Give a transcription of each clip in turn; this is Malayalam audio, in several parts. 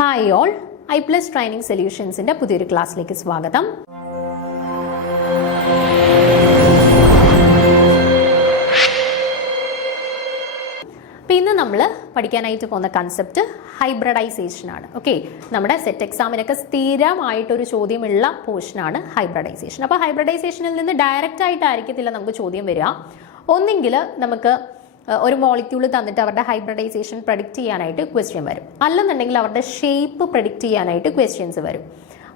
ഹായ് ഓൾ, I+ ട്രെയിനിങ് സൊല്യൂഷൻസിന്റെ പുതിയൊരു ക്ലാസ്സിലേക്ക് സ്വാഗതം. ഇന്ന് നമ്മൾ പഠിക്കാനായിട്ട് പോകുന്ന കൺസെപ്റ്റ് ഹൈബ്രിഡൈസേഷൻ ആണ്. ഓക്കെ, നമ്മുടെ സെറ്റ് എക്സാമിനൊക്കെ സ്ഥിരമായിട്ടൊരു ചോദ്യമുള്ള പോർഷനാണ് ഹൈബ്രിഡൈസേഷൻ. അപ്പോൾ ഹൈബ്രിഡൈസേഷനിൽ നിന്ന് ഡയറക്റ്റ് ആയിട്ടായിരിക്കത്തില്ല നമുക്ക് ചോദ്യം വരിക. ഒന്നെങ്കിൽ നമുക്ക് ഒരു മോളിക്യൂൾ തന്നിട്ട് അവരുടെ ഹൈബ്രിഡൈസേഷൻ പ്രഡിക്റ്റ് ചെയ്യാനായിട്ട് ക്വസ്റ്റ്യൻ വരും, അല്ലെന്നുണ്ടെങ്കിൽ അവരുടെ ഷേപ്പ് പ്രഡിക്റ്റ് ചെയ്യാനായിട്ട് ക്വസ്റ്റ്യൻസ് വരും,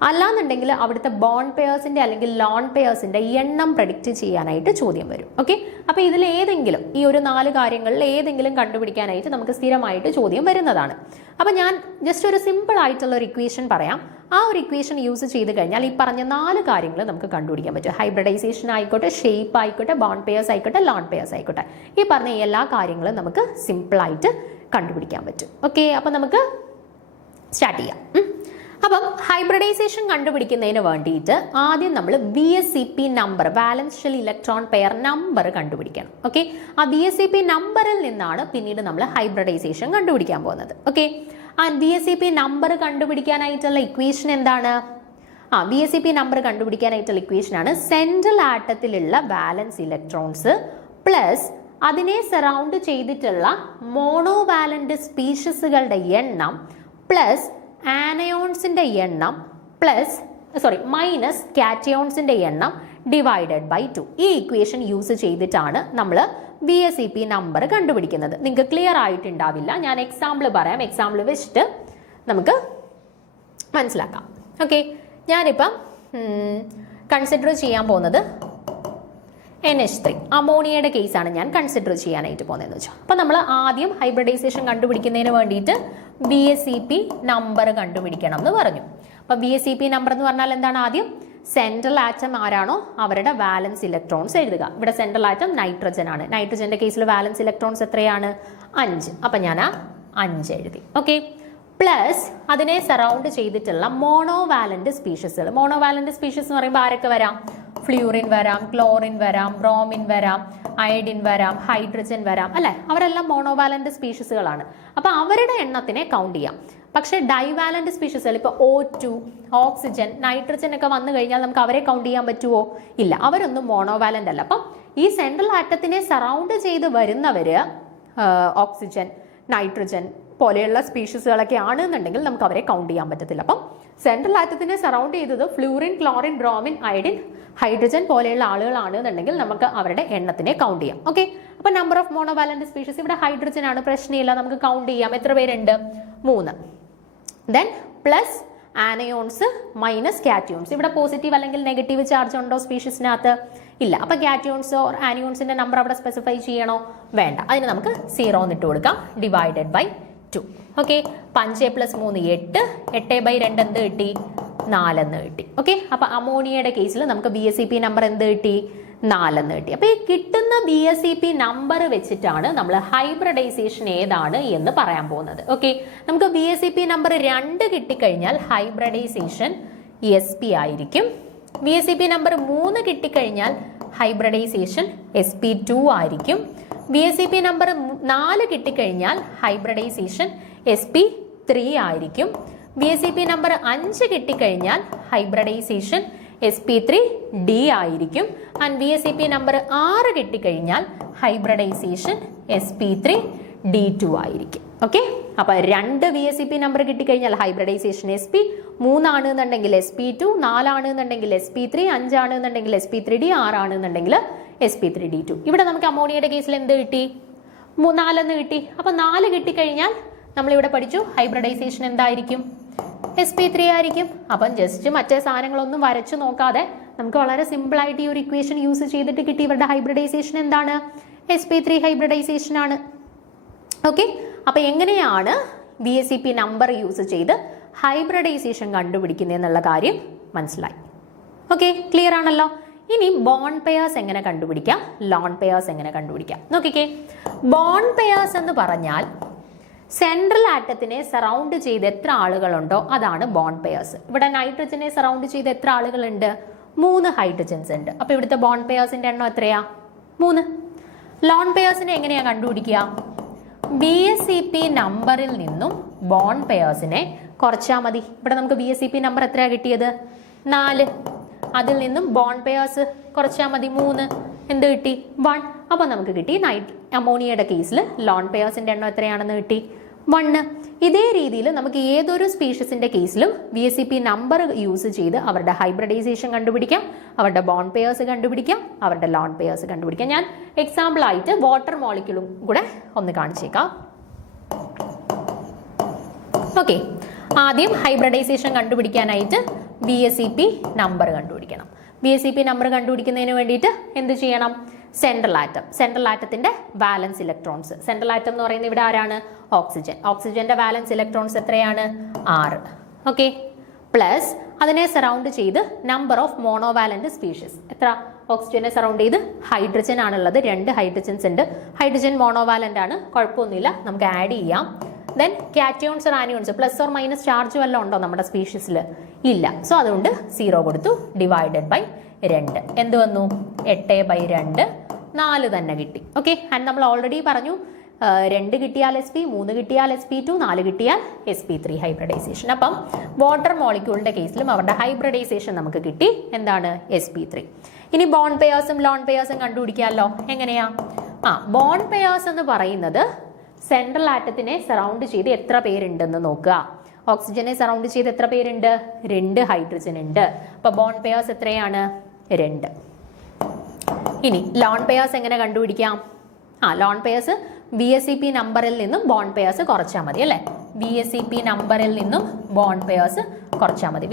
അല്ലാന്നുണ്ടെങ്കിൽ അവിടുത്തെ ബോണ്ട് പെയേഴ്സിന്റെ അല്ലെങ്കിൽ ലോൺ പെയേഴ്സിന്റെ എണ്ണം പ്രഡിക്റ്റ് ചെയ്യാനായിട്ട് ചോദ്യം വരും. ഓക്കെ, അപ്പോൾ ഇതിൽ ഏതെങ്കിലും ഈ ഒരു 4 കാര്യങ്ങളിൽ ഏതെങ്കിലും കണ്ടുപിടിക്കാനായിട്ട് നമുക്ക് സ്ഥിരമായിട്ട് ചോദ്യം വരുന്നതാണ്. അപ്പോൾ ഞാൻ ജസ്റ്റ് ഒരു സിമ്പിൾ ആയിട്ടുള്ള ഒരു ഇക്വേഷൻ പറയാം. ആ ഒരു ഇക്വേഷൻ യൂസ് ചെയ്ത് കഴിഞ്ഞാൽ ഈ പറഞ്ഞ 4 കാര്യങ്ങൾ നമുക്ക് കണ്ടുപിടിക്കാൻ പറ്റും. ഹൈബ്രിഡൈസേഷൻ ആയിക്കോട്ടെ, ഷേപ്പ് ആയിക്കോട്ടെ, ബോണ്ട് പെയേഴ്സ് ആയിക്കോട്ടെ, ലോൺ പെയേഴ്സ് ആയിക്കോട്ടെ, ഈ പറഞ്ഞ എല്ലാ കാര്യങ്ങളും നമുക്ക് സിമ്പിളായിട്ട് കണ്ടുപിടിക്കാൻ പറ്റും. ഓക്കെ, അപ്പം നമുക്ക് സ്റ്റാർട്ട് ചെയ്യാം. അപ്പം ഹൈബ്രിഡൈസേഷൻ കണ്ടുപിടിക്കുന്നതിന് വേണ്ടിയിട്ട് ആദ്യം നമ്മൾ VSEP number, വാലൻസ് shell electron pair number കണ്ടുപിടിക്കണം. ഓക്കെ, ആ VSEP നമ്പറിൽ നിന്നാണ് പിന്നീട് നമ്മൾ ഹൈബ്രിഡൈസേഷൻ കണ്ടുപിടിക്കാൻ പോകുന്നത്. ഓക്കെ, ആ VSEP നമ്പർ കണ്ടുപിടിക്കാനായിട്ടുള്ള ഇക്വേഷൻ എന്താണ്? VSEP നമ്പർ കണ്ടുപിടിക്കാനായിട്ടുള്ള ഇക്വേഷൻ ആണ് സെൻട്രൽ ആറ്റത്തിലുള്ള വാലൻസ് ഇലക്ട്രോൺസ് പ്ലസ് അതിനെ സറൗണ്ട് ചെയ്തിട്ടുള്ള മോണോവാലന്റ് സ്പീഷീസുകളുടെ എണ്ണം പ്ലസ് ആനയോൺസിന്റെ എണ്ണം മൈനസ് കാറ്റയോൺസിന്റെ എണ്ണം ഡിവൈഡഡ് ബൈ 2. ഈ ഇക്വേഷൻ യൂസ് ചെയ്തിട്ടാണ് നമ്മൾ VSEP നമ്പർ കണ്ടുപിടിക്കുന്നത്. നിങ്ങൾക്ക് ക്ലിയർ ആയിട്ടുണ്ടാവില്ല, ഞാൻ എക്സാമ്പിൾ പറയാം, എക്സാമ്പിൾ വെച്ചിട്ട് നമുക്ക് മനസ്സിലാക്കാം. ഓക്കെ, ഞാനിപ്പം കൺസിഡർ ചെയ്യാൻ പോകുന്നത് NH3 അമോണിയയുടെ കേസാണ് ഞാൻ കൺസിഡർ ചെയ്യാനായിട്ട് പോകുന്നതെന്ന് വെച്ചാൽ. അപ്പം നമ്മൾ ആദ്യം ഹൈബ്രിഡൈസേഷൻ കണ്ടുപിടിക്കുന്നതിന് വേണ്ടിയിട്ട് VSEP നമ്പർ കണ്ടുപിടിക്കണം എന്ന് പറഞ്ഞു. അപ്പം VSEP നമ്പർ എന്ന് പറഞ്ഞാൽ എന്താണ്? ആദ്യം സെൻട്രൽ ആറ്റം ആരാണോ അവരുടെ വാലൻസ് ഇലക്ട്രോൺസ് എഴുതുക. ഇവിടെ സെൻട്രൽ ആറ്റം നൈട്രജൻ ആണ്. നൈട്രജന്റെ കേസിൽ വാലൻസ് ഇലക്ട്രോൺസ് എത്രയാണ്? 5. അപ്പം ഞാൻ 5 എഴുതി. ഓക്കെ, പ്ലസ് അതിനെ സറൗണ്ട് ചെയ്തിട്ടുള്ള മോണോവാലന്റ് സ്പീഷീസുകൾ. മോണോവാലന്റ് സ്പീഷീസ് എന്ന് പറയുമ്പോൾ ആരൊക്കെ വരാം? ഫ്ലൂറിൻ വരാം, ക്ലോറിൻ വരാം, ബ്രോമിൻ വരാം, അയഡിൻ വരാം, ഹൈഡ്രജൻ വരാം, അല്ലെ? അവരെല്ലാം മോണോവാലന്റ് സ്പീഷീസുകളാണ്. അപ്പൊ അവരുടെ എണ്ണത്തിനെ കൗണ്ട് ചെയ്യാം. പക്ഷെ ഡൈവാലന്റ് സ്പീഷീസുകൾ, ഇപ്പൊ O2, ഓക്സിജൻ, നൈട്രജൻ ഒക്കെ വന്നു കഴിഞ്ഞാൽ നമുക്ക് അവരെ കൗണ്ട് ചെയ്യാൻ പറ്റുമോ? ഇല്ല, അവരൊന്നും മോണോവാലന്റ് അല്ല. അപ്പം ഈ സെൻട്രൽ ആറ്റത്തിനെ സറൗണ്ട് ചെയ്ത് വരുന്നവര് ഓക്സിജൻ, നൈട്രജൻ പോലെയുള്ള സ്പീഷീസുകളൊക്കെ ആണെന്നുണ്ടെങ്കിൽ നമുക്ക് അവരെ കൗണ്ട് ചെയ്യാൻ പറ്റത്തില്ല. അപ്പം സെൻട്രൽ ആറ്റത്തിനെ സറൗണ്ട് ചെയ്തത് fluorine, chlorine, bromine, iodine, hydrogen പോലെയുള്ള ആളുകളാണെന്നുണ്ടെങ്കിൽ നമുക്ക് അവരുടെ എണ്ണത്തിനെ കൗണ്ട് ചെയ്യാം. ഓക്കെ, അപ്പൊ നമ്പർ ഓഫ് മോണോവാലന്റ് സ്പീഷീസ്, ഇവിടെ ഹൈഡ്രജൻ ആണ്, പ്രശ്നമില്ല, നമുക്ക് കൗണ്ട് ചെയ്യാം. എത്ര പേരുണ്ട്? 3. Then plus anions minus cations. ഇവിടെ പോസിറ്റീവ് അല്ലെങ്കിൽ നെഗറ്റീവ് ചാർജ് ഉണ്ടോ സ്പീഷീസിനകത്ത്? ഇല്ല. അപ്പൊ കാറ്റയോൺസോ ആനയോൺസിന്റെ നമ്പർ അവിടെ സ്പെസിഫൈ ചെയ്യണോ? വേണ്ട. അതിന് നമുക്ക് 0 എന്നിട്ട് കൊടുക്കാം, ഡിവൈഡഡ് ബൈ 2. ഓക്കെ, 5 + 3 8, 8/2 എന്ത് കിട്ടി? 4 എന്ന് കിട്ടി. ഓക്കെ, അപ്പൊ അമോണിയയുടെ കേസിൽ നമുക്ക് VSEP നമ്പർ എന്ത് കിട്ടി? 4 എന്ന് കിട്ടി. അപ്പൊ ഈ കിട്ടുന്ന VSEP നമ്പർ വെച്ചിട്ടാണ് നമ്മൾ ഹൈബ്രിഡൈസേഷൻ ഏതാണ് എന്ന് പറയാൻ പോകുന്നത്. ഓക്കെ, നമുക്ക് VSEP നമ്പർ 2 കിട്ടിക്കഴിഞ്ഞാൽ ഹൈബ്രിഡൈസേഷൻ SP ആയിരിക്കും. VSEP നമ്പർ 3 കിട്ടിക്കഴിഞ്ഞാൽ ഹൈബ്രിഡൈസേഷൻ SP2 ആയിരിക്കും. VSEP നമ്പർ 4 കിട്ടിക്കഴിഞ്ഞാൽ ഹൈബ്രിഡൈസേഷൻ SP3 ആയിരിക്കും. VSEP നമ്പർ 5 കിട്ടിക്കഴിഞ്ഞാൽ ഹൈബ്രിഡൈസേഷൻ SP3D ആയിരിക്കും. ആൻഡ് VSEP നമ്പർ 6 കിട്ടിക്കഴിഞ്ഞാൽ ഹൈബ്രിഡൈസേഷൻ SP3D2 ആയിരിക്കും. ഓക്കെ, അപ്പൊ 2 VSEP നമ്പർ കിട്ടിക്കഴിഞ്ഞാൽ ഹൈബ്രിഡൈസേഷൻ SP, 3 ആണെന്നുണ്ടെങ്കിൽ SP2, 4 ആണെന്നുണ്ടെങ്കിൽ SP3, 5 ആണെന്നുണ്ടെങ്കിൽ SP3D, 6 ആണെന്നുണ്ടെങ്കിൽ SP3D2. ഇവിടെ നമുക്ക് അമോണിയയുടെ കേസിൽ എന്ത് കിട്ടി? 4 എന്ന് കിട്ടി. അപ്പൊ 4 കിട്ടിക്കഴിഞ്ഞാൽ നമ്മളിവിടെ പഠിച്ചു ഹൈബ്രിഡൈസേഷൻ എന്തായിരിക്കും? SP3 ആയിരിക്കും. അപ്പം ജസ്റ്റ് മറ്റേ സാധനങ്ങളൊന്നും വരച്ചു നോക്കാതെ നമുക്ക് വളരെ സിമ്പിൾ ആയിട്ട് ഈ ഒരു ഇക്വേഷൻ യൂസ് ചെയ്തിട്ട് കിട്ടി ഇവരുടെ ഹൈബ്രിഡൈസേഷൻ എന്താണ്? SP3 ഹൈബ്രിഡൈസേഷൻ ആണ്. ഓക്കെ, അപ്പൊ എങ്ങനെയാണ് VSEP നമ്പർ യൂസ് ചെയ്ത് ഹൈബ്രിഡൈസേഷൻ കണ്ടുപിടിക്കുന്നത് എന്നുള്ള കാര്യം മനസ്സിലായി. ഓക്കെ, ക്ലിയർ ആണല്ലോ. ഇനി ബോണ്ട് പെയേഴ്സ് എങ്ങനെ കണ്ടുപിടിക്കാം, ലോൺ പെയേഴ്സ് എങ്ങനെ കണ്ടുപിടിക്കാം നോക്കിക്കേ. ബോണ്ട് പെയേഴ്സ് എന്ന് പറഞ്ഞാൽ സെൻട്രൽ ആറ്റത്തിനെ സറൗണ്ട് ചെയ്ത് എത്ര ആളുകളുണ്ടോ അതാണ് ബോണ്ട് പെയേഴ്സ്. ഇവിടെ നൈട്രജനെ സറൗണ്ട് ചെയ്ത് എത്ര ആളുകളുണ്ട്? 3 ഹൈഡ്രജൻസ് ഉണ്ട്. അപ്പൊ ഇവിടുത്തെ ബോണ്ട് പെയേഴ്സിന്റെ എണ്ണം എത്രയാ? 3. ലോൺ പെയേഴ്സിനെ എങ്ങനെയാ കണ്ടുപിടിക്കുക? BSEP നമ്പറിൽ നിന്നും ബോണ്ട് പെയേഴ്സിനെ കുറച്ചാൽ മതി. ഇവിടെ നമുക്ക് BSEP നമ്പർ എത്രയാണ് കിട്ടിയത്? 4. അതിൽ നിന്നും ബോണ്ട് പെയേഴ്സ് കുറച്ചാൽ മതി 3. എന്ത് കിട്ടി? 1. അപ്പോൾ നമുക്ക് കിട്ടി അമോണിയയുടെ കേസിൽ ലോൺ പെയേഴ്സിന്റെ എണ്ണം എത്രയാണെന്ന് കിട്ടി? 1. ഇതേ രീതിയിൽ നമുക്ക് ഏതൊരു സ്പീഷീസിന്റെ കേസിലും BSEP നമ്പർ യൂസ് ചെയ്ത് അവരുടെ ഹൈബ്രിഡൈസേഷൻ കണ്ടുപിടിക്കാം, അവരുടെ ബോണ്ട് പെയേഴ്സ് കണ്ടുപിടിക്കാം, അവരുടെ ലോൺ പെയേഴ്സ് കണ്ടുപിടിക്കാം. ഞാൻ എക്സാമ്പിൾ ആയിട്ട് വാട്ടർ മോളിക്യൂളും കൂടെ ഒന്ന് കാണിച്ചേക്കാം. ഓക്കെ, ആദ്യം ഹൈബ്രിഡൈസേഷൻ കണ്ടുപിടിക്കാനായിട്ട് BSEP നമ്പർ കണ്ടുപിടിക്കണം. BSEP നമ്പർ കണ്ടുപിടിക്കുന്നതിന് വേണ്ടിയിട്ട് എന്ത് ചെയ്യണം? സെൻട്രൽ ആറ്റത്തിന്റെ വാലൻസ് ഇലക്ട്രോൺസ്. സെൻട്രൽ ആറ്റം എന്ന് പറയുന്നത് ഇവിടെ ആരാണ്? ഓക്സിജൻ. ഓക്സിജന്റെ വാലൻസ് ഇലക്ട്രോൺസ് എത്രയാണ്? 6. ഓക്കെ, പ്ലസ് അതിനെ സറൗണ്ട് ചെയ്ത് നമ്പർ ഓഫ് മോണോവാലന്റ് സ്പീഷീസ്. എത്ര? ഓക്സിജനെ സറൗണ്ട് ചെയ്ത് ഹൈഡ്രജൻ ആണുള്ളത്. 2 ഹൈഡ്രജൻസ് ഉണ്ട്. ഹൈഡ്രജൻ മോണോവാലന്റ് ആണ്, കുഴപ്പമൊന്നുമില്ല, നമുക്ക് ആഡ് ചെയ്യാം. Then cations anions plus or minus charge വല്ലതും ഉണ്ടോ നമ്മുടെ സ്പീഷീസിൽ? ഇല്ല. സോ അതുകൊണ്ട് 0 കൊടുത്തു. ഡിവൈഡഡ് ബൈ 2 എന്ത് വന്നു? 8/2, 4 തന്നെ കിട്ടി. ഓക്കെ, ആൻഡ് നമ്മൾ ഓൾറെഡി പറഞ്ഞു 2 കിട്ടിയാൽ SP, 3 കിട്ടിയാൽ SP2, 4 കിട്ടിയാൽ SP3 ഹൈബ്രിഡൈസേഷൻ. അപ്പം വാട്ടർ മോളിക്യൂളിന്റെ കേസിലും അവരുടെ ഹൈബ്രിഡൈസേഷൻ നമുക്ക് കിട്ടി. എന്താണ്? SP3. ഇനി ബോണ്ട് പെയേഴ്സും ലോൺ പെയേഴ്സും കണ്ടുപിടിക്കാമല്ലോ. എങ്ങനെയാ? ബോണ്ട് പെയേഴ്സ് എന്ന് പറയുന്നത് സെൻട്രൽ ആറ്റത്തിനെ സറൗണ്ട് ചെയ്ത് എത്ര പേരുണ്ടെന്ന് നോക്കുക. ഓക്സിജനെ സറൗണ്ട് ചെയ്ത് എത്ര പേരുണ്ട്? 2 ഹൈഡ്രജൻ ഉണ്ട്. അപ്പൊ ബോണ്ട് പെയേഴ്സ് എത്രയാണ്? 2. ഇനി ലോൺ പെയേഴ്സ് എങ്ങനെ കണ്ടുപിടിക്കാം? ലോൺ പെയേഴ്സ് BSEP നമ്പറിൽ നിന്നും ബോണ്ട് പെയേഴ്സ് കുറച്ചാൽ മതി അല്ലേ? BSEP നമ്പറിൽ നിന്നും ബോണ്ട് പെയേഴ്സ് കുറച്ചാൽ മതി.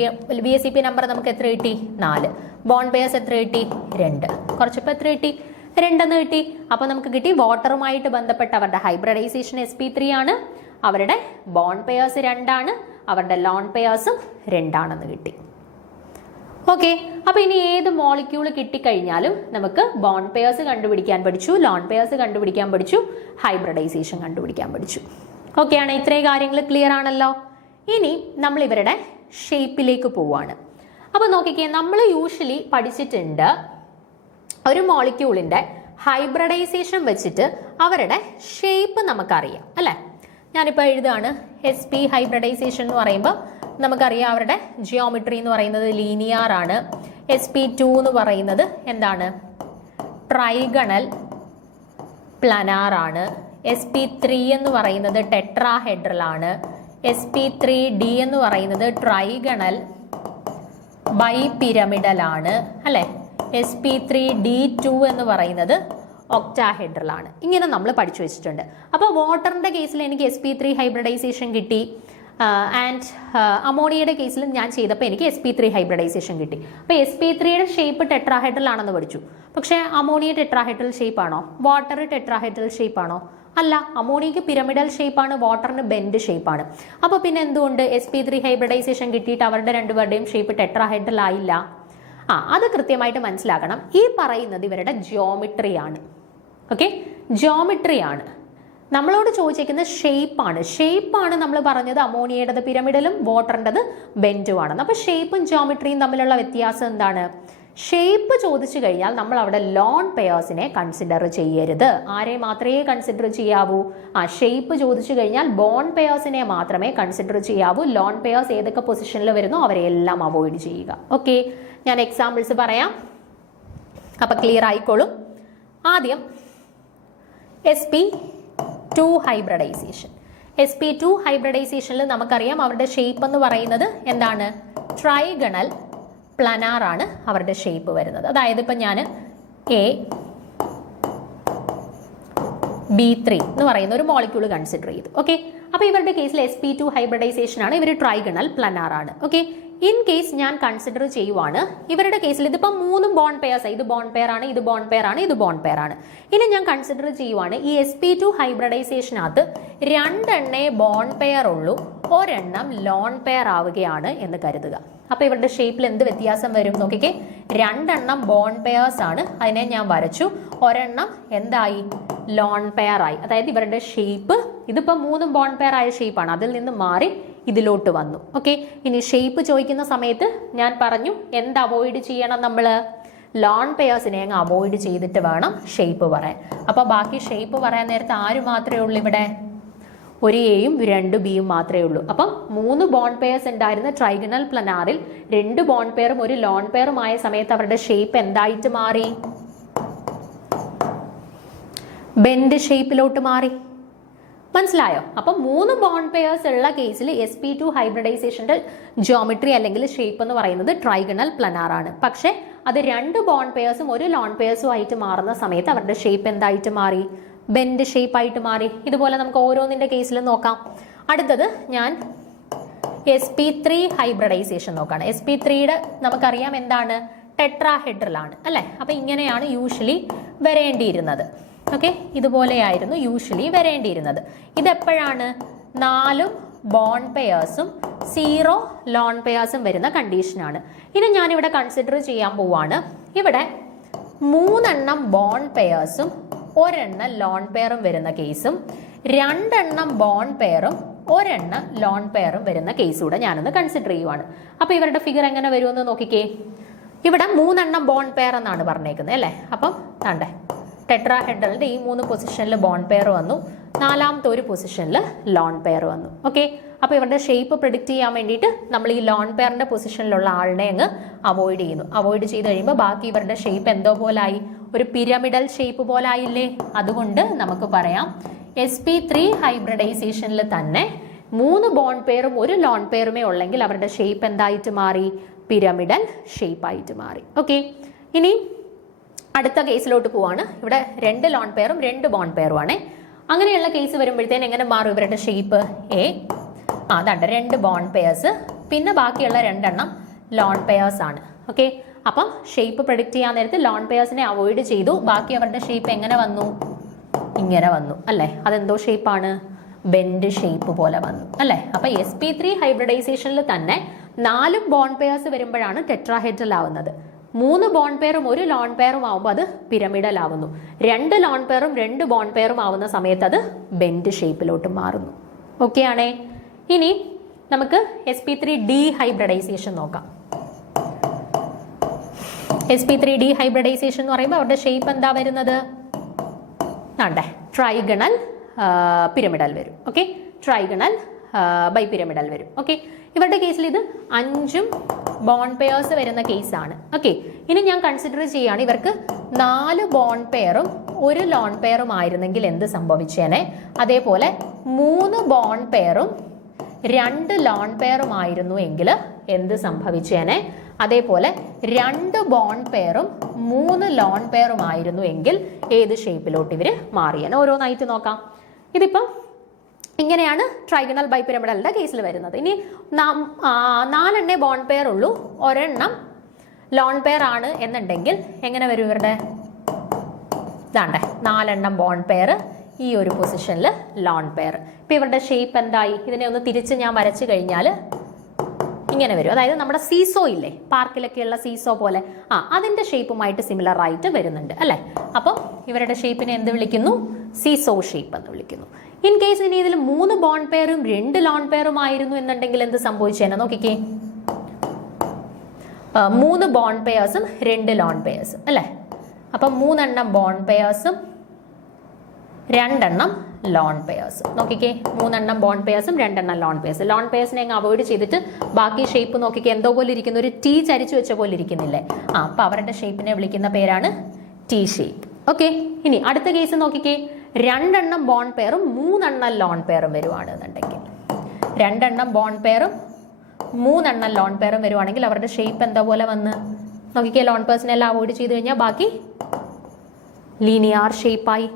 BSEP നമ്പർ നമുക്ക് എത്ര കിട്ടി? 4. ബോണ്ട് പെയേഴ്സ് എത്ര കിട്ടി? 2. കുറച്ചപ്പോൾ എത്ര കിട്ടി? 2 എന്ന് കിട്ടി. അപ്പൊ നമുക്ക് കിട്ടി വാട്ടറുമായിട്ട് ബന്ധപ്പെട്ട അവരുടെ ഹൈബ്രിഡൈസേഷൻ SP3 ആണ്, അവരുടെ ബോണ്ട് പെയേഴ്സ് 2 ആണ്, അവരുടെ ലോൺ പെയേഴ്സും 2 ആണെന്ന് കിട്ടി. ഓക്കെ, അപ്പൊ ഇനി ഏത് മോളിക്യൂൾ കിട്ടിക്കഴിഞ്ഞാലും നമുക്ക് ബോണ്ട് പെയേഴ്സ് കണ്ടുപിടിക്കാൻ പഠിച്ചു, ലോൺ പെയേഴ്സ് കണ്ടുപിടിക്കാൻ പഠിച്ചു, ഹൈബ്രിഡൈസേഷൻ കണ്ടുപിടിക്കാൻ പഠിച്ചു. ഓക്കെ ആണ്? ഇത്രയും കാര്യങ്ങൾ ക്ലിയർ ആണല്ലോ. ഇനി നമ്മൾ ഇവരുടെ ഷേപ്പിലേക്ക് പോവാണ്. അപ്പൊ നോക്കിക്കേ, നമ്മൾ യൂഷ്വലി പഠിച്ചിട്ടുണ്ട് ഒരു മോളിക്യൂളിന്റെ ഹൈബ്രിഡൈസേഷൻ വെച്ചിട്ട് അവരുടെ ഷേപ്പ് നമുക്കറിയാം അല്ലെ? ഞാനിപ്പോൾ എഴുതാണ് SP ഹൈബ്രിഡൈസേഷൻ എന്ന് പറയുമ്പോൾ നമുക്കറിയാം അവരുടെ ജിയോമെട്രി എന്ന് പറയുന്നത് ലീനിയർ ആണ്. SP2 എന്ന് പറയുന്നത് എന്താണ്? ട്രൈഗണൽ പ്ലാനാർ ആണ്. SP3 എന്ന് പറയുന്നത് ടെട്രാഹെഡ്രൽ ആണ്. SP3D എന്ന് പറയുന്നത് ട്രൈഗണൽ ബൈപിരമിഡൽ ആണ് അല്ലെ? SP3D2 എന്ന് പറയുന്നത് ഒക്ടാഹെഡ്രൽ ആണ്. ഇങ്ങനെ നമ്മൾ പഠിച്ചു വെച്ചിട്ടുണ്ട്. അപ്പോൾ വാട്ടറിന്റെ കേസിൽ എനിക്ക് SP3 ഹൈബ്രിഡൈസേഷൻ കിട്ടി. ആൻഡ് അമോണിയയുടെ കേസിൽ ഞാൻ ചെയ്തപ്പോൾ എനിക്ക് SP3 ഹൈബ്രിഡൈസേഷൻ കിട്ടി. അപ്പോൾ SP3യുടെ ഷേപ്പ് ടെട്രാഹെഡ്രൽ ആണെന്ന് പഠിച്ചു. പക്ഷേ അമോണിയ ടെട്രാഹെഡ്രൽ ഷേപ്പ് ആണോ? വാട്ടർ ടെട്രാഹെഡ്രൽ ഷേപ്പ് ആണോ? അല്ല. അമോണിയക്ക് പിരമിഡൽ ഷേപ്പാണ്, വാട്ടറിന് ബെൻഡ് ഷേപ്പാണ്. അപ്പോൾ പിന്നെ എന്തുകൊണ്ട് SP3 ഹൈബ്രിഡൈസേഷൻ കിട്ടിയിട്ട് അവരുടെ രണ്ടുപേരുടെയും ഷേപ്പ് ടെട്രാഹെഡ്രൽ ആയില്ല? അത് കൃത്യമായിട്ട് മനസ്സിലാക്കണം. ഈ പറയുന്നത് ഇവരുടെ ജിയോമെട്രി ആണ്. ഓക്കെ, ജിയോമെട്രി ആണ്. നമ്മളോട് ചോദിച്ചേക്കുന്ന ഷേപ്പാണ് നമ്മൾ പറഞ്ഞത് അമോണിയയുടേത് പിരമിഡലും വാട്ടറിൻ്റെത് ബെൻഡുമാണെന്ന്. അപ്പോൾ ഷേപ്പും ജിയോമെട്രിയും തമ്മിലുള്ള വ്യത്യാസം എന്താണ്? ഷേപ്പ് ചോദിച്ചു കഴിഞ്ഞാൽ നമ്മൾ അവിടെ ലോൺ പെയേഴ്സിനെ കൺസിഡർ ചെയ്യരുത്. ആരെ മാത്രമേ കൺസിഡർ ചെയ്യാവൂ? ഷേപ്പ് ചോദിച്ചു കഴിഞ്ഞാൽ ബോണ്ട് പെയേഴ്സിനെ മാത്രമേ കൺസിഡർ ചെയ്യാവൂ. ലോൺ പെയേഴ്സ് ഏതൊക്കെ പൊസിഷനിൽ വരുന്നോ അവരെല്ലാം അവോയ്ഡ് ചെയ്യുക. ഓക്കെ, ഞാൻ എക്സാമ്പിൾസ് പറയാം, അപ്പൊ ക്ലിയർ ആയിക്കോളും. ആദ്യം SP2 ഹൈബ്രിഡൈസേഷൻ. SP2 ഹൈബ്രിഡൈസേഷനിൽ നമുക്കറിയാം അവരുടെ ഷേപ്പ് എന്ന് പറയുന്നത് എന്താണ്? ട്രൈഗണൽ പ്ലാനാർ ആണ് അവരുടെ ഷേപ്പ് വരുന്നത്. അതായത് ഇപ്പം ഞാൻ B3 എന്ന് പറയുന്ന ഒരു മോളിക്യൂൾ കൺസിഡർ ചെയ്തു. ഓക്കെ, അപ്പോൾ ഇവരുടെ കേസിൽ SP2 ഹൈബ്രിഡൈസേഷൻ ആണ്, ഇവർ ട്രൈഗണൽ പ്ലാനാർ ആണ്. ഓക്കെ, ഇൻ കേസ് ഞാൻ കൺസിഡർ ചെയ്യുവാണ് ഇവരുടെ കേസിൽ ഇതിപ്പോൾ 3 ബോണ്ട് പെയർസ്, ഇത് ബോണ്ട് പെയർ ആണ്, ഇത് ബോണ്ട് പെയർ ആണ്, ഇത് ബോണ്ട് പെയർ ആണ്. ഇനി ഞാൻ കൺസിഡർ ചെയ്യുവാണ് ഈ SP2 ഹൈബ്രിഡൈസേഷനകത്ത് 2 ബോണ്ട് പെയർ ഉള്ളൂ, ഒരെണ്ണം ലോൺ പെയർ ആവുകയാണ് എന്ന് കരുതുക. അപ്പോൾ ഇവരുടെ ഷേപ്പിൽ എന്ത് വ്യത്യാസം വരും നോക്കിക്കേ? 2 ബോണ്ട് പെയേഴ്സ് ആണ്, അതിനെ ഞാൻ വരച്ചു. ഒരെണ്ണം എന്തായി? ലോൺ പെയർ ആയി. അതായത് ഇവരുടെ ഷേപ്പ് ഇതിപ്പോൾ 3 ബോണ്ട് പെയർ ആയ ഷേപ്പാണ്, അതിൽ നിന്ന് മാറി ഇതിലോട്ട് വന്നു. ഓക്കെ, ഇനി ഷേപ്പ് ചോദിക്കുന്ന സമയത്ത് ഞാൻ പറഞ്ഞു എന്ത് അവോയ്ഡ് ചെയ്യണം? നമ്മൾ ലോൺ പെയേഴ്സിനെ അങ്ങ് അവോയ്ഡ് ചെയ്തിട്ട് വേണം ഷേപ്പ് പറയാൻ. അപ്പോൾ ബാക്കി ഷേപ്പ് പറയാൻ നേരത്തെ ആര് മാത്രമേ ഉള്ളൂ ഇവിടെ? ഒരു എയും 2 ബിയും മാത്രമേ ഉള്ളൂ. അപ്പം 3 ബോണ്ട് പെയർസ് ഉണ്ടായിരുന്ന ട്രൈഗണൽ പ്ലനാറിൽ 2 ബോണ്ട് പെയറും ഒരു ലോൺ പെയറും ആയ സമയത്ത് അവരുടെ ഷേപ്പ് എന്തായിട്ട് മാറി? ബെൻഡ് ഷേപ്പിലോട്ട് മാറി. മനസ്സിലായോ? അപ്പം 3 ബോണ്ട് പെയർസ് ഉള്ള കേസിൽ sp2 ഹൈബ്രിഡൈസേഷന്റെ ജിയോമെട്രി അല്ലെങ്കിൽ ഷേപ്പ് എന്ന് പറയുന്നത് ട്രൈഗണൽ പ്ലനാർ ആണ്. പക്ഷെ അത് 2 ബോണ്ട് പെയർസും ഒരു ലോൺ പെയർസും ആയിട്ട് മാറുന്ന സമയത്ത് അവരുടെ ഷേപ്പ് എന്തായിട്ട് മാറി? ബെൻഡ് ഷേപ്പ് ആയിട്ട് മാറി. ഇതുപോലെ നമുക്ക് ഓരോന്നിന്റെ കേസിൽ നോക്കാം. അടുത്തത് ഞാൻ sp3 ഹൈബ്രിഡൈസേഷൻ നോക്കാണ്. sp3യുടെ നമുക്കറിയാം എന്താണ്? ടെട്രാഹെഡ്രൽ ആണ് അല്ലെ? അപ്പൊ ഇങ്ങനെയാണ് യൂഷ്വലി വരേണ്ടിയിരുന്നത്. ഓക്കെ, ഇതുപോലെയായിരുന്നു യൂഷ്വലി വരേണ്ടിയിരുന്നത്. ഇതെപ്പോഴാണ്? 4 ബോണ്ട് പെയർസും 0 ലോൺ പെയർസും വരുന്ന കണ്ടീഷനാണ്. ഇത് ഞാനിവിടെ കൺസിഡർ ചെയ്യാൻ പോവാണ്. ഇവിടെ 3 ബോണ്ട് പെയർസും 1 ലോൺ പെയറും വരുന്ന കേസും 2 ബോണ്ട് പെയറും 1 ലോൺ പെയറും വരുന്ന കേസൂടെ ഞാനൊന്ന് കൺസിഡർ ചെയ്യുവാണ്. അപ്പൊ ഇവരുടെ ഫിഗർ എങ്ങനെ വരുമെന്ന് നോക്കിക്കേ. ഇവിടെ 3 ബോണ്ട് പെയർ എന്നാണ് പറഞ്ഞേക്കുന്നത് അല്ലേ? അപ്പം കണ്ടേ, ടെട്രാഹെഡ്രലിന്റെ ഈ 3 പൊസിഷനിൽ ബോണ്ട് പെയർ വന്നു, 4ാമത്തെ ഒരു പൊസിഷനിൽ ലോൺ പെയർ വന്നു. ഓക്കെ, അപ്പൊ ഇവരുടെ ഷേപ്പ് പ്രെഡിക്റ്റ് ചെയ്യാൻ വേണ്ടിയിട്ട് നമ്മൾ ഈ ലോൺ പെയറിന്റെ പൊസിഷനിലുള്ള ആളിനെ അങ്ങ് അവോയ്ഡ് ചെയ്യുന്നു. അവോയ്ഡ് ചെയ്ത് കഴിയുമ്പോൾ ബാക്കി ഇവരുടെ ഷേപ്പ് എന്തോ പോലായി? ഒരു പിരമിഡൽ ഷേപ്പ് പോലായില്ലേ? അതുകൊണ്ട് നമുക്ക് പറയാം sp3 ഹൈബ്രിഡൈസേഷനിൽ തന്നെ 3 ബോണ്ട് പെയറും ഒരു ലോൺ പെയറുമേ ഉള്ളെങ്കിൽ അവരുടെ ഷേപ്പ് എന്തായിട്ട് മാറി? പിരമിഡൽ ഷേപ്പ് ആയിട്ട് മാറി. ഓക്കെ, ഇനി അടുത്ത കേസിലോട്ട് പോവാണ്. ഇവിടെ 2 ലോൺ പെയറും 2 ബോണ്ട് പെയറും ആണ്. അങ്ങനെയുള്ള കേസ് വരുമ്പോഴത്തേന് എങ്ങനെ മാറും ഇവരുടെ ഷേപ്പ്? അതാണ്ട് 2 ബോണ്ട് പെയർസ് പിന്നെ ബാക്കിയുള്ള 2 ലോൺ പെയർസ് ആണ്. ഓക്കെ, അപ്പം ഷേപ്പ് പ്രെഡിക്റ്റ് ചെയ്യാൻ നേരത്ത് ലോൺ പെയർസിനെ അവോയ്ഡ് ചെയ്തു. ബാക്കി അവരുടെ ഷേപ്പ് എങ്ങനെ വന്നു? ഇങ്ങനെ വന്നു അല്ലെ? അതെന്തോ ഷേപ്പാണ്? ബെൻഡ് ഷേപ്പ് പോലെ വന്നു അല്ലെ? അപ്പൊ sp3 ഹൈബ്രിഡൈസേഷനിൽ തന്നെ 4 ബോണ്ട് പെയർസ് വരുമ്പോഴാണ് ടെട്രാഹെഡ്രൽ ആവുന്നത്. 3 ബോണ്ട് പെയറും ഒരു ലോൺ പെയറും ആവുമ്പോൾ അത് പിരമിഡൽ ആവുന്നു. 2 ലോൺ പെയറും 2 ബോണ്ട് പെയറും ആവുന്ന സമയത്ത് അത് ബെൻഡ് ഷേപ്പിലോട്ട് മാറുന്നു. ഓക്കെ ആണേ? ഇനി നമുക്ക് sp3d ഹൈബ്രിഡൈസേഷൻ നോക്കാം. sp3d ഹൈബ്രിഡൈസേഷൻ എന്ന് പറയുമ്പോൾ അവരുടെ ഷേപ്പ് എന്താ വരുന്നത്? ട്രൈഗണൽ പിരമിഡൽ വരും. ഓക്കെ, ട്രൈഗണൽ ബൈ പിരമിഡൽ വരും. ഓക്കെ, ഇവരുടെ കേസിൽ ഇത് 5 ബോണ്ട് പെയർസ് വരുന്ന കേസാണ്. ഓക്കെ, ഇനി ഞാൻ കൺസിഡർ ചെയ്യാണ് ഇവർക്ക് 4 ബോണ്ട് പെയറും ഒരു ലോൺ പെയറും ആയിരുന്നെങ്കിൽ എന്ത് സംഭവിച്ചേനെ? അതേപോലെ 3 ബോണ്ട് പെയറും 2 ലോൺ പെയറും ആയിരുന്നു എങ്കിൽ എന്ത് സംഭവിച്ചേനെ? അതേപോലെ 2 ബോണ്ട് പെയറും 3 ലോൺ പെയറും ആയിരുന്നു എങ്കിൽ ഏത് ഷേപ്പിലോട്ട് ഇവര് മാറിയേനെ? ഓരോന്നായിട്ട് നോക്കാം. ഇതിപ്പം ഇങ്ങനെയാണ് ട്രൈഗണൽ ബൈ പിരമിഡലിന്റെ കേസിൽ വരുന്നത്. ഇനി 4 ബോണ്ട് പെയർ ഉള്ളൂ, 1 ലോൺ പെയർ ആണ് എന്നുണ്ടെങ്കിൽ എങ്ങനെ വരും ഇവരുടെ? 4 ബോണ്ട് പെയർ, ഈ ഒരു പൊസിഷനിൽ ലോൺ പെയർ. ഇപ്പൊ ഇവരുടെ ഷേപ്പ് എന്തായി? ഇതിനെ ഒന്ന് തിരിച്ച് ഞാൻ വരച്ചു കഴിഞ്ഞാൽ ഇങ്ങനെ വരും. അതായത് നമ്മുടെ സീസോ ഇല്ലേ, പാർക്കിലൊക്കെയുള്ള സീസോ പോലെ, അതിന്റെ ഷേപ്പുമായിട്ട് സിമിലർ ആയിട്ട് വരുന്നുണ്ട് അല്ലെ? അപ്പം ഇവരുടെ ഷേപ്പിനെ എന്ത് വിളിക്കുന്നു? സീസോ ഷേപ്പ് എന്ന് വിളിക്കുന്നു. ഇൻ കേസ് ഇനി ഇതിൽ 3 ബോണ്ട് പെയറും 2 ലോൺ പെയറും ആയിരുന്നു എന്നുണ്ടെങ്കിൽ എന്ത് സംഭവിച്ചേനെ? നോക്കിക്കേ, 3 ബോണ്ട് പെയർസും 2 ലോൺ പെയർസും അല്ലെ? അപ്പം 3 ബോണ്ട് പെയർസും 2 ലോൺ പെയർസ്. നോക്കിക്കേ, 3 ബോണ്ട് പെയർസും 2 ലോൺ പെയർസ്. ലോൺ പെയർസിനെ അങ്ങ് അവോയ്ഡ് ചെയ്തിട്ട് ബാക്കി ഷേപ്പ് നോക്കിക്കേ, എന്തോ പോലെ ഇരിക്കുന്ന ഒരു T ചരിച്ചു വെച്ച പോലെ ഇരിക്കുന്നില്ലേ? അപ്പൊ അവരുടെ ഷേപ്പിനെ വിളിക്കുന്ന പേരാണ് T ഷേപ്പ്. ഓക്കെ, ഇനി അടുത്ത കേസ് നോക്കിക്കേ, 2 ബോണ്ട് പെയറും 3 ലോൺ പെയറും വരുവാണെന്നുണ്ടെങ്കിൽ, 2 ബോണ്ട് പെയറും 3 ലോൺ പെയറും വരുവാണെങ്കിൽ അവരുടെ ഷേപ്പ് എന്താ പോലെ വന്ന്? നോക്കിക്കേ, ലോൺ പെയർസിനെ എല്ലാം അവോയ്ഡ് ചെയ്ത് കഴിഞ്ഞാൽ ബാക്കി ലീനിയർ ഷേപ്പായി.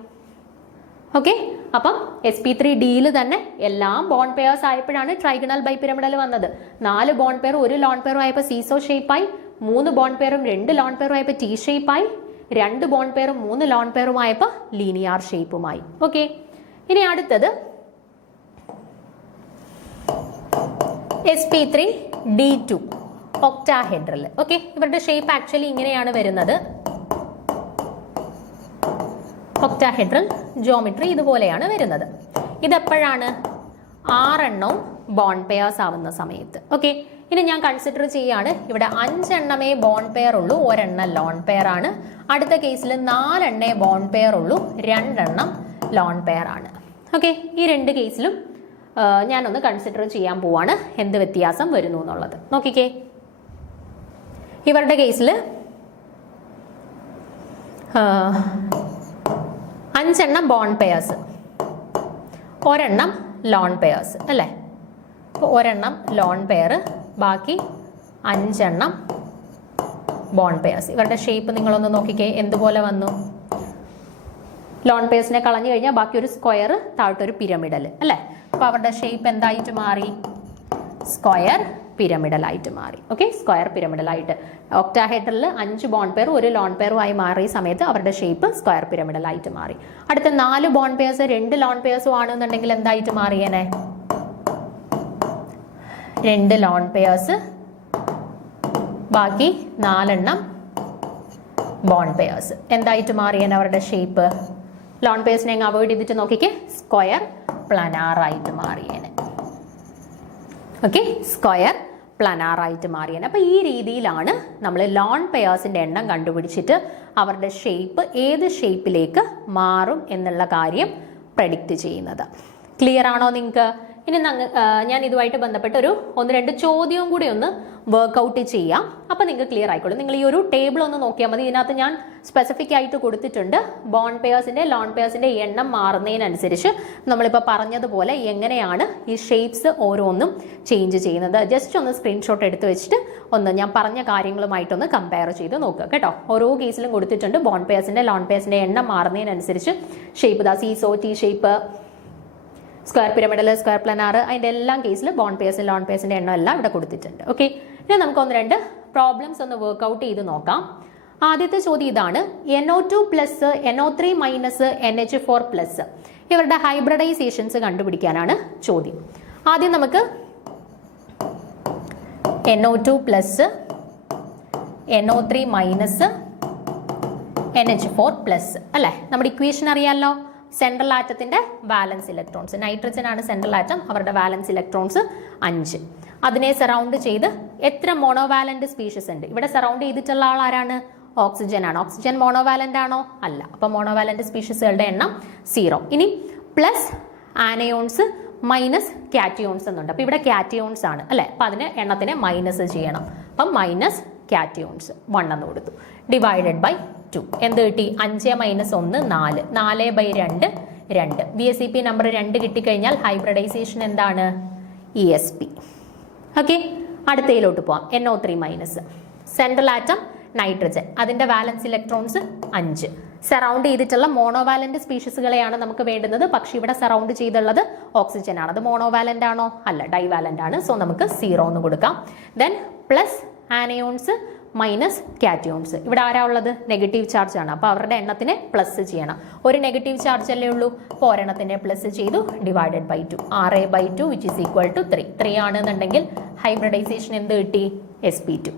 ഓക്കെ, അപ്പം sp3dയിൽ തന്നെ എല്ലാം ബോണ്ട് പെയർസ് ആയപ്പോഴാണ് ട്രൈഗണൽ ബൈ പിരമിഡൽ വന്നത്. 4 ബോണ്ട് പെയർ ഒരു ലോൺ പെയറും ആയപ്പോൾ സീസോ ഷേപ്പായി, 3 ബോണ്ട് പെയറും 2 ലോൺ പെയറും ആയപ്പോൾ T ഷേപ്പായി, 2 ബോണ്ട് പെയറും 3 ലോൺ പെയറും ആയപ്പോൾ ലീനിയർ ഷേപ്പുമായി. ഓക്കെ, ഇനി അടുത്തത് sp3d2 ഒക്ടാഹെഡ്രൽ. ഓക്കെ, ഇവരുടെ ഷേപ്പ് ആക്ച്വലി ഇങ്ങനെയാണ് വരുന്നത്. ഒക്ടാഹെഡ്രൽ ജിയോമെട്രി ഇതുപോലെയാണ് വരുന്നത്. ഇതെപ്പോഴാണ്? 6 ബോണ്ട് പെയർസ് ആവുന്ന സമയത്ത്. ഓക്കെ, ഇനി ഞാൻ കൺസിഡർ ചെയ്യാണ് ഇവിടെ 5 ബോണ്ട് പെയർ ഉള്ളൂ, 1 ലോൺ പെയർ ആണ്. അടുത്ത കേസിൽ 4 ബോണ്ട് പെയർ ഉള്ളൂ, 2 ലോൺ പെയർ ആണ്. ഓക്കെ, ഈ 2 കേസിലും ഞാനൊന്ന് കൺസിഡർ ചെയ്യാൻ പോവാണ് എന്ത് വ്യത്യാസം വരുന്നു എന്നുള്ളത്. നോക്കിക്കേ, ഇവരുടെ കേസിൽ 5 എണ്ണം ബോണ്ട് പെയേഴ്സ്, ഒരെണ്ണം ലോൺ പെയേഴ്സ് അല്ലേ. അപ്പോൾ ഒരെണ്ണം ലോൺ പെയർ, ബാക്കി 5 എണ്ണം ബോണ്ട് പെയേഴ്സ്. ഇവരുടെ ഷേപ്പ് നിങ്ങളൊന്ന് നോക്കിക്കേ, എന്തുപോലെ വന്നു. ലോൺ പെയേഴ്സിനെ കളഞ്ഞു കഴിഞ്ഞാൽ ബാക്കി ഒരു സ്ക്വയർ, താഴോട്ടൊരു പിരമിഡൽ അല്ലേ. അപ്പോൾ അവരുടെ ഷേപ്പ് എന്തായിട്ട് മാറി? സ്ക്വയർ പിരമിഡലായിട്ട് മാറി. ഓക്കെ, സ്ക്വയർ പിരമിഡലായിട്ട്. ഒക്ടാഹെഡറിൽ 5 ബോണ്ട് പെയർ ഒരു ലോൺ പെയറുമായി മാറിയ സമയത്ത് അവരുടെ ഷേപ്പ് സ്ക്വയർ പിരമിഡലായിട്ട് മാറി. അടുത്ത 4 ബോണ്ട് പെയേഴ്സ് 2 ലോൺ പെയേഴ്സും ആണെന്നുണ്ടെങ്കിൽ എന്തായിട്ട് മാറിയേനെ? 2 ലോൺ പെയേഴ്സ്, ബാക്കി 4 എണ്ണം ബോണ്ട് പെയേഴ്സ്. എന്തായിട്ട് മാറിയേനെ അവരുടെ ഷേപ്പ്? ലോൺ പെയേഴ്സിനെ അങ്ങ് അവോയ്ഡ് ചെയ്തിട്ട് നോക്കിക്കേ, സ്ക്വയർ പ്ലാനാറായിട്ട് മാറിയേനെ. ഓക്കെ, സ്ക്വയർ പ്ലാനാറായിട്ട് മാറിയേനെ. അപ്പോൾ ഈ രീതിയിലാണ് നമ്മൾ ലോൺ പെയേഴ്സിൻ്റെ എണ്ണം കണ്ടുപിടിച്ചിട്ട് അവരുടെ ഷേപ്പ് ഏത് ഷേപ്പിലേക്ക് മാറും എന്നുള്ള കാര്യം പ്രഡിക്റ്റ് ചെയ്യുന്നത്. ക്ലിയർ ആണോ നിങ്ങൾക്ക്? ഇനി ഞാൻ ഇതുമായിട്ട് ബന്ധപ്പെട്ട് ഒരു 1-2 ചോദ്യവും കൂടി ഒന്ന് വർക്ക്ഔട്ട് ചെയ്യാം. അപ്പോൾ നിങ്ങൾക്ക് ക്ലിയർ ആയിക്കോളും. നിങ്ങൾ ഈ ഒരു ടേബിൾ ഒന്ന് നോക്കിയാൽ മതി. ഇതിനകത്ത് ഞാൻ സ്പെസിഫിക് ആയിട്ട് കൊടുത്തിട്ടുണ്ട് ബോണ്ട് പെയേഴ്സിൻ്റെ ലോൺ പെയേഴ്സിൻ്റെ എണ്ണം മാറുന്നതിനനുസരിച്ച് നമ്മളിപ്പോൾ പറഞ്ഞതുപോലെ എങ്ങനെയാണ് ഈ ഷേപ്സ് ഓരോന്നും ചേഞ്ച് ചെയ്യുന്നത്. ജസ്റ്റ് ഒന്ന് സ്ക്രീൻഷോട്ട് എടുത്ത് വെച്ചിട്ട് ഒന്ന് ഞാൻ പറഞ്ഞ കാര്യങ്ങളുമായിട്ടൊന്ന് കമ്പയർ ചെയ്ത് നോക്കുക കേട്ടോ. ഓരോ കേസിലും കൊടുത്തിട്ടുണ്ട് ബോണ്ട് പെയേഴ്സിൻ്റെ ലോൺ പെയേഴ്സിൻ്റെ എണ്ണം മാറുന്നതിനനുസരിച്ച് shape, seesaw, T shape, square pyramidal, square planar, അതിൻ്റെ എല്ലാം കേസിൽ ബോണ്ട് പെയേഴ്സ് ലോൺ പെയേഴ്സിൻ്റെ എണ്ണം എല്ലാം ഇവിടെ കൊടുത്തിട്ടുണ്ട്. ഓക്കെ, ഇനി നമുക്ക് 1-2 പ്രോബ്ലംസ് ഒന്ന് വർക്ക്ഔട്ട് ചെയ്ത് നോക്കാം. ആദ്യത്തെ ചോദ്യം ഇതാണ്. NO2 plus NO3 minus NH4 plus ഇവരുടെ ഹൈബ്രിഡൈസേഷൻസ് കണ്ടുപിടിക്കാനാണ് ചോദ്യം. ആദ്യം നമുക്ക് NO2 plus NO3 minus NH4 plus അല്ലേ. നമ്മുടെ ഇക്വേഷൻ അറിയാമല്ലോ. സെൻട്രൽ ആറ്റത്തിന്റെ വാലൻസ് ഇലക്ട്രോൺസ്, നൈട്രജൻ ആണ് സെൻട്രൽ ആറ്റം, അവരുടെ വാലൻസ് ഇലക്ട്രോൺസ് 5. അതിനെ സറൗണ്ട് ചെയ്ത് എത്ര മോണോവാലന്റ് സ്പീഷീസ് ഉണ്ട്? ഇവിടെ സറൗണ്ട് ചെയ്തിട്ടുള്ള ആൾ ആരാണ്? ഓക്സിജൻ ആണ്. ഓക്സിജൻ മോണോവാലന്റ് ആണോ? അല്ല. അപ്പോൾ മോണോവാലന്റ് സ്പീഷീസുകളുടെ എണ്ണം 0. ഇനി പ്ലസ് ആനയോൺസ് മൈനസ് കാറ്റിയോൺസ് എന്നുണ്ട്. അപ്പോൾ ഇവിടെ കാറ്റിയോൺസ് ആണ് അല്ലേ. അപ്പോൾ അതിന് എണ്ണത്തിനെ മൈനസ് ചെയ്യണം. അപ്പം മൈനസ് കാറ്റിയോൺസ് 1 എന്ന് കൊടുത്തു. ഡിവൈഡഡ് ബൈ 2 എന്ത് കിട്ടി? 5 മൈനസ് 1 4, 4/2 2. VSEP നമ്പർ 2 കിട്ടിക്കഴിഞ്ഞാൽ ഹൈബ്രിഡൈസേഷൻ എന്താണ്? ESP. ഓക്കെ, അടുത്തയിലോട്ട് പോവാം. NO3 minus central atom nitrogen, അതിന്റെ വാലൻസ് ഇലക്ട്രോൺസ് 5. സറൗണ്ട് ചെയ്തിട്ടുള്ള മോണോവാലന്റ് സ്പീഷീസുകളെയാണ് നമുക്ക് വേണ്ടുന്നത്. പക്ഷെ ഇവിടെ സറൗണ്ട് ചെയ്തുള്ളത് ഓക്സിജൻ ആണ്. അത് മോണോവാലന്റ് ആണോ? അല്ല, ഡൈവാലന്റ് ആണ്. സോ നമുക്ക് 0 എന്ന് കൊടുക്കാം. Then plus anions minus cations. ഇവിടെ ആരാ ഉള്ളത്? നെഗറ്റീവ് ചാർജ് ആണ്. അപ്പോൾ അവരുടെ എണ്ണത്തിനെ പ്ലസ് ചെയ്യണം. ഒരു നെഗറ്റീവ് ചാർജ് അല്ലേ ഉള്ളൂ. അപ്പോൾ ഒരെണ്ണത്തിനെ പ്ലസ് ചെയ്തു. Divided by 2, 6/2 which is equal to 3. 3 ആണെന്നുണ്ടെങ്കിൽ ഹൈബ്രിഡൈസേഷൻ എന്ത് കിട്ടി? sp2.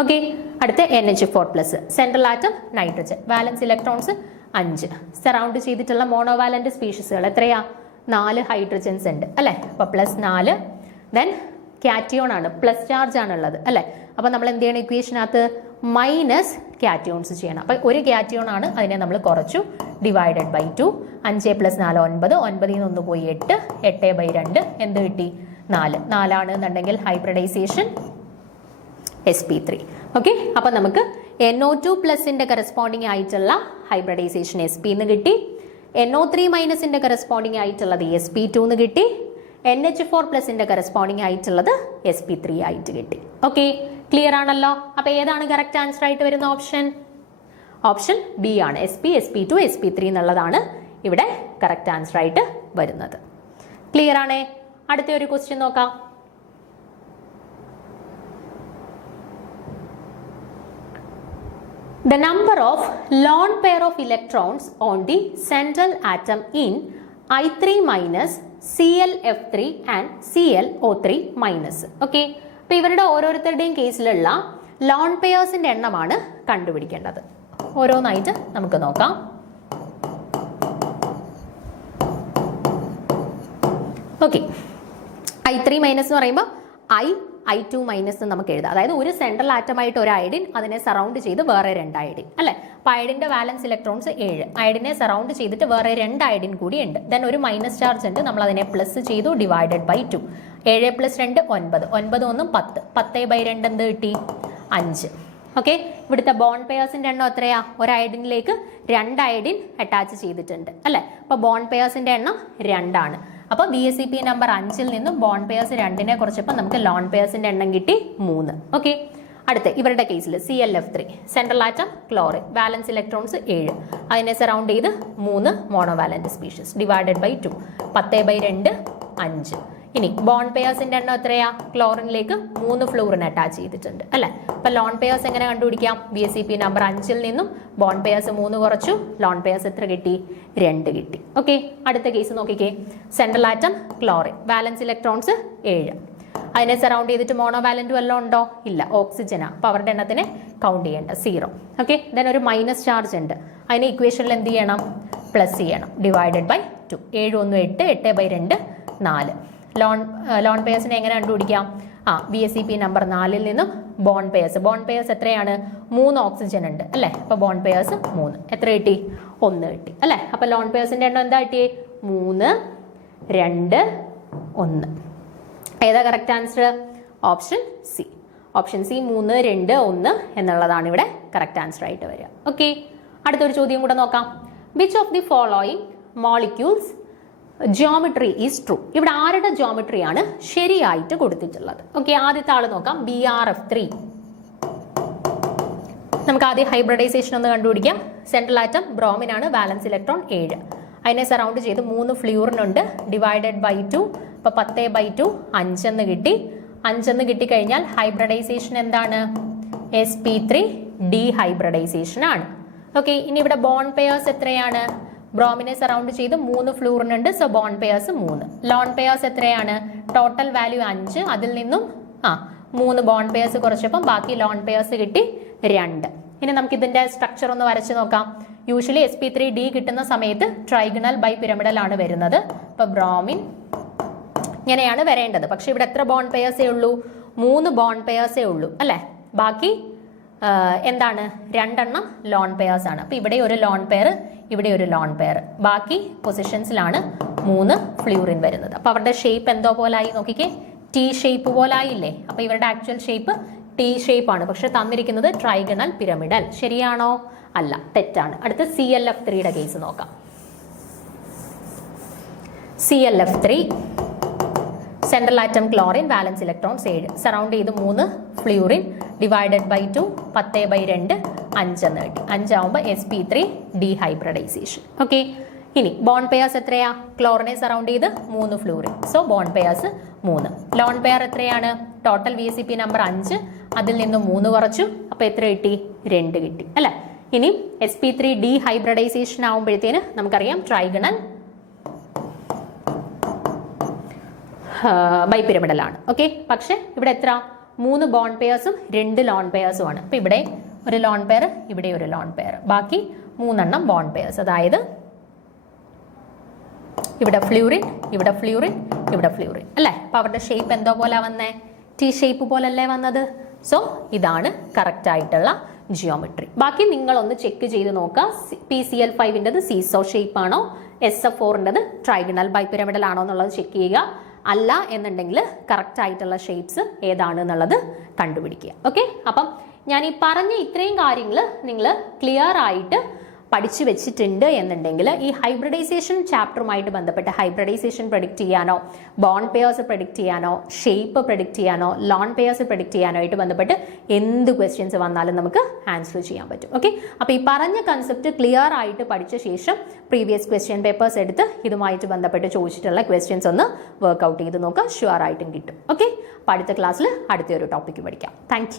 ഓക്കെ, അടുത്ത NH4 plus central atom nitrogen, വാലൻസ് electrons 5. Surround ചെയ്തിട്ടുള്ള മോണോവാലന്റ് സ്പീഷീസുകൾ എത്രയാ? 4 ഹൈഡ്രജൻസ് ഉണ്ട് അല്ലേ. അപ്പോൾ +4. ദെൻ കാറ്റിയോൺ ആണ്, പ്ലസ് ചാർജ് ആണുള്ളത് അല്ലേ. അപ്പോൾ നമ്മൾ എന്ത് ചെയ്യണം? ഇക്വേഷനകത്ത് മൈനസ് കാറ്റിയോൺസ് ചെയ്യണം. അപ്പോൾ ഒരു കാറ്റിയോൺ ആണ്, അതിനെ നമ്മൾ കുറച്ചു. ഡിവൈഡഡ് ബൈ 2, 5 + 4 9, 9 നിന്ന് 1 പോയി 8, 8/2 എന്ത് കിട്ടി? 4. 4 ആണെന്നുണ്ടെങ്കിൽ ഹൈബ്രിഡൈസേഷൻ sp3. ഓക്കെ, അപ്പോൾ നമുക്ക് NO2 പ്ലസിന്റെ കറസ്പോണ്ടിങ് ആയിട്ടുള്ള ഹൈബ്രിഡൈസേഷൻ sp എന്ന് കിട്ടി. NO3 മൈനസിന്റെ കറസ്പോണ്ടിങ് ആയിട്ടുള്ളത് sp2 എന്ന് കിട്ടി. NH4 പ്ലസിന്റെ കറസ്പോണ്ടിങ് ആയിട്ടുള്ളത് sp3 ആയിട്ട് കിട്ടി. ഓക്കെ, ക്ലിയർ ആണല്ലോ. അപ്പോൾ ഏതാണ് കറക്റ്റ് ആൻസർ ആയിട്ട് വരുന്ന ഓപ്ഷൻ? ഓപ്ഷൻ ബി ആണ്. sp, sp2, sp3 എന്നുള്ളതാണ് ഇവിടെ കറക്റ്റ് ആൻസർ ആയിട്ട് വരുന്നത്. ക്ലിയർ ആണേ? അടുത്ത ഒരു ക്വസ്റ്റ്യൻ നോക്കാം. The number of lone pair of electrons on the central atom in I3 minus, ClF3 and ClO3 minus. Okay, അപ്പോൾ ഇവരുടെ ഓരോരുത്തരുടെയും കേസിലുള്ള ലോൺ പെയേഴ്സിന്റെ എണ്ണമാണ് കണ്ടുപിടിക്കേണ്ടത്. ഓരോന്നായിട്ട് നമുക്ക് നോക്കാം. ഓക്കെ, I3 മൈനസ് എന്ന് പറയുമ്പോൾ I2 മൈനസ് നമുക്ക് എഴുതാം. അതായത് ഒരു സെൻട്രൽ ആറ്റമായിട്ട് ഒരു അയഡിൻ, അതിനെ സറൗണ്ട് ചെയ്ത് വേറെ 2 അയഡിൻ അല്ലേ. അപ്പോൾ അയഡിൻ്റെ വാലൻസ് ഇലക്ട്രോൺസ് 7, അയഡിനെ സറൗണ്ട് ചെയ്തിട്ട് വേറെ 2 അയഡിൻ കൂടി ഉണ്ട്. ദെൻ ഒരു മൈനസ് ചാർജ് ഉണ്ട്, നമ്മൾ അതിനെ പ്ലസ് ചെയ്തു, ഡിവൈഡഡ് ബൈ 2. 7 + 2 9, 9 1 10, 10/2 എന്ത് കിട്ടി? 5. ഓക്കെ, ഇവിടുത്തെ ബോണ്ട് പെയേഴ്സിന്റെ എണ്ണം എത്രയാ? ഒരു അയഡിനിലേക്ക് 2 അയഡിൻ അറ്റാച്ച് ചെയ്തിട്ടുണ്ട് അല്ലേ. അപ്പോൾ ബോണ്ട് പെയേഴ്സിന്റെ എണ്ണം 2 ആണ്. അപ്പോൾ BSEP നമ്പർ 5-ൽ നിന്നും ബോണ്ട് പെയേഴ്സ് 2-നെ കുറച്ചപ്പോൾ നമുക്ക് ലോൺ പെയേഴ്സിന്റെ എണ്ണം കിട്ടി 3. ഓക്കെ, അടുത്ത ഇവരുടെ കേസിൽ ClF3 central atom chlorine, വാലൻസ് electrons 7, അതിനെ സറൗണ്ട് ചെയ്ത് 3 മോണോവാലന്റ് സ്പീഷീസ്, ഡിവൈഡഡ് ബൈ 2, 10/2 5. ഇനി ബോണ്ട് പെയേഴ്സിന്റെ എണ്ണം എത്രയാ? ക്ലോറിനിലേക്ക് 3 ഫ്ലൂറിൻ അറ്റാച്ച് ചെയ്തിട്ടുണ്ട് അല്ലെ. അപ്പൊ ലോൺ പെയേഴ്സ് എങ്ങനെ കണ്ടുപിടിക്കാം? BSEP നമ്പർ 5-ൽ നിന്നും ബോണ്ട് പെയേഴ്സ് 3 കുറച്ചു, ലോൺ പെയേഴ്സ് എത്ര കിട്ടി? 2 കിട്ടി. ഓക്കെ, അടുത്ത കേസ് നോക്കിക്കേ. സെൻട്രൽ ആറ്റം ക്ലോറിൻ, വാലൻസ് ഇലക്ട്രോൺസ് 7, അതിനെ സറൗണ്ട് ചെയ്തിട്ട് മോണോവാലന്റ് വല്ലതും ഉണ്ടോ? ഇല്ല, ഓക്സിജനാ. അപ്പൊ അവരുടെ എണ്ണത്തിനെ കൗണ്ട് ചെയ്യേണ്ട 0. ഓക്കെ, ദെൻ ഒരു മൈനസ് ചാർജ് ഉണ്ട്, അതിനെ ഇക്വേഷനിൽ എന്ത് ചെയ്യണം? പ്ലസ് ചെയ്യണം, ഡിവൈഡഡ് ബൈ 2. 7 1 8, 8/2 4. ലോൺ പെയേഴ്സിനെ എങ്ങനെ കണ്ടുപിടിക്കാം? BSEP നമ്പർ 4-ൽ നിന്നും ബോണ്ട് പെയേഴ്സ് എത്രയാണ്? 3 ഓക്സിജൻ ഉണ്ട് അല്ലേ. അപ്പൊ ബോണ്ട് പെയേഴ്സ് 3, എത്ര കിട്ടി? 1 കിട്ടി അല്ലേ. അപ്പൊ ലോൺ പെയേഴ്സിന്റെ എണ്ണം എന്താ കിട്ടിയേ? 3 2 1. ഏതാ correct answer? Option C. Option C 3 2 1 എന്നുള്ളതാണ് ഇവിടെ കറക്റ്റ് ആൻസർ ആയിട്ട് വരിക. ഓക്കെ, അടുത്തൊരു ചോദ്യം കൂടെ നോക്കാം. Which of the following molecules geometry is true? ഇവിടെ ആരുടെ ജിയോമെട്രിയാണ് ശരിയായിട്ട് കൊടുത്തിട്ടുള്ളത്? ഓക്കെ, ആദ്യത്തെ ആള് നോക്കാം. BRF3. നമുക്ക് ആദ്യം ഹൈബ്രിഡൈസേഷൻ ഒന്ന് കണ്ടുപിടിക്കാം. സെൻട്രൽ ആറ്റം ബ്രോമിൻ ആണ്, വാലൻസ് ഇലക്ട്രോൺ 7, അതിനെ സറൗണ്ട് ചെയ്ത് 3 ഫ്ലൂറിൻ ഉണ്ട്, ഡിവൈഡഡ് ബൈ 2. അപ്പൊ 10/2 5 എന്ന് കിട്ടി. 5 എന്ന് കിട്ടിക്കഴിഞ്ഞാൽ ഹൈബ്രിഡൈസേഷൻ എന്താണ്? sp3 ഡീഹൈബ്രിഡൈസേഷൻ ആണ്. ഓക്കെ, ഇനി ഇവിടെ ബോണ്ട് പെയേഴ്സ് എത്രയാണ്? ബ്രോമിനെ സറൗണ്ട് ചെയ്ത് 3 ഫ്ലൂറിൻ ഉണ്ട്, so bond pairs 3. Lone pairs എത്രയാണ്? ടോട്ടൽ വാല്യൂ 5, അതിൽ നിന്നും 3 ബോണ്ട് പെയേഴ്സ് കുറച്ചപ്പം ബാക്കി ലോൺ പെയേഴ്സ് കിട്ടി 2. ഇനി നമുക്ക് ഇതിന്റെ സ്ട്രക്ചർ ഒന്ന് വരച്ച് നോക്കാം. യൂഷ്വലി sp3d കിട്ടുന്ന സമയത്ത് ട്രൈഗണൽ ബൈ പിരമിഡൽ ആണ് വരുന്നത്. അപ്പൊ ബ്രോമിൻ ഇങ്ങനെയാണ് വരേണ്ടത്. പക്ഷെ ഇവിടെ എത്ര ബോണ്ട് പെയേഴ്സേ ഉള്ളൂ? 3 ബോണ്ട് പെയേഴ്സേ ഉള്ളൂ അല്ലെ. ബാക്കി എന്താണ്? 2 എണ്ണം ലോൺ പെയേഴ്സ് ആണ്. അപ്പൊ ഇവിടെ ഒരു ലോൺ പെയർ, ഇവിടെ ഒരു ലോൺ പെയർ, ബാക്കി പൊസിഷൻസിലാണ് 3 ഫ്ലൂറിൻ വരുന്നത്. അപ്പൊ അവരുടെ ഷേപ്പ് എന്തോ പോലായി നോക്കിക്കേ, T ഷേപ്പ് പോലായില്ലേ. അപ്പൊ ഇവരുടെ ആക്ച്വൽ ഷേപ്പ് T ഷേപ്പ് ആണ്, പക്ഷെ തന്നിരിക്കുന്നത് ട്രൈഗണൽ പിരമിഡൽ. ശരിയാണോ? അല്ല, തെറ്റാണ്. അടുത്ത ClF3യുടെ കേസ് നോക്കാം. ClF3 central atom chlorine, വാലൻസ് electrons 7, surround ചെയ്ത് 3 ഫ്ലൂറിൻ, ഡിവൈഡഡ് ബൈ 2, 10/2 5 എന്ന് കിട്ടി. 5 ആവുമ്പോൾ sp3 ഡീഹൈബ്രിഡൈസേഷൻ. ഓക്കെ, ഇനി ബോണ്ട് പെയേഴ്സ് എത്രയാ? ക്ലോറിനെ സറൗണ്ട് ചെയ്ത് 3 fluorine, so bond pairs 3. Lone pair എത്രയാണ്? ടോട്ടൽ BSEP നമ്പർ 5, അതിൽ നിന്ന് 3 കുറച്ചു, അപ്പൊ എത്ര കിട്ടി? 2 കിട്ടി അല്ലെ. ഇനി sp3 ഡീഹൈബ്രിഡൈസേഷൻ ആവുമ്പോഴത്തേന് നമുക്കറിയാം ട്രൈഗണൽ ബൈ പിരമിഡൽ ആണ്. ഓക്കെ, പക്ഷെ ഇവിടെ എത്ര? 3 ബോണ്ട് പെയേഴ്സും 2 ലോൺ പെയേഴ്സും ആണ്. അപ്പൊ ഇവിടെ ഒരു ലോൺ പെയർ, ഇവിടെ ഒരു ലോൺ പെയർ, ബാക്കി 3 എണ്ണം ബോണ്ട് പെയേഴ്സ്. അതായത് ഇവിടെ ഫ്ലൂറിൻ, ഇവിടെ ഫ്ലൂറിൻ, ഇവിടെ ഫ്ലൂറിൻ അല്ലേ. അപ്പൊ അവരുടെ ഷേപ്പ് എന്തോ പോലെ വന്നേ? T ഷേപ്പ് പോലല്ലേ വന്നത്. സോ ഇതാണ് കറക്റ്റ് ആയിട്ടുള്ള ജിയോമെട്രി. ബാക്കി നിങ്ങളൊന്ന് ചെക്ക് ചെയ്ത് നോക്കുക. PCl5-ൻ്റെത് സീസോ ഷേപ്പ് ആണോ, SF4-ൻ്റെത് ട്രൈഗണൽ ബൈ പിരമിഡൽ ആണോ എന്നുള്ളത് ചെക്ക് ചെയ്യുക. അല്ല എന്നുണ്ടെങ്കിൽ കറക്റ്റ് ആയിട്ടുള്ള ഷേപ്സ് ഏതാണ് എന്നുള്ളത് കണ്ടുപിടിക്കുക. ഓക്കെ, അപ്പം ഞാൻ ഈ പറഞ്ഞ ഇത്രയും കാര്യങ്ങൾ നിങ്ങൾ ക്ലിയർ ആയിട്ട് പഠിച്ചു വെച്ചിട്ടുണ്ട് എന്നുണ്ടെങ്കിൽ ഈ ഹൈബ്രിഡൈസേഷൻ ചാപ്റ്ററുമായിട്ട് ബന്ധപ്പെട്ട് ഹൈബ്രിഡൈസേഷൻ പ്രെഡിക്റ്റ് ചെയ്യാനോ, ബോണ്ട് പെയേഴ്സ് പ്രെഡിക്റ്റ് ചെയ്യാനോ, ഷേപ്പ് പ്രെഡിക്റ്റ് ചെയ്യാനോ, ലോൺ പെയേഴ്സ് പ്രെഡിക്റ്റ് ചെയ്യാനോ ആയിട്ട് ബന്ധപ്പെട്ട് എന്ത് ക്വസ്റ്റ്യൻസ് വന്നാലും നമുക്ക് ആൻസർ ചെയ്യാൻ പറ്റും. ഓക്കെ, അപ്പോൾ ഈ പറഞ്ഞ കൺസെപ്റ്റ് ക്ലിയർ ആയിട്ട് പഠിച്ച ശേഷം പ്രീവിയസ് ക്വസ്റ്റ്യൻ പേപ്പേഴ്സ് എടുത്ത് ഇതുമായിട്ട് ബന്ധപ്പെട്ട് ചോദിച്ചിട്ടുള്ള ക്വസ്റ്റ്യൻസ് ഒന്ന് വർക്ക്ഔട്ട് ചെയ്ത് നോക്കുക. ഷുവർ ആയിട്ടും കിട്ടും. ഓക്കെ, അപ്പോൾ അടുത്ത ക്ലാസ്സിൽ അടുത്തൊരു ടോപ്പിക്ക് പഠിക്കാം. താങ്ക്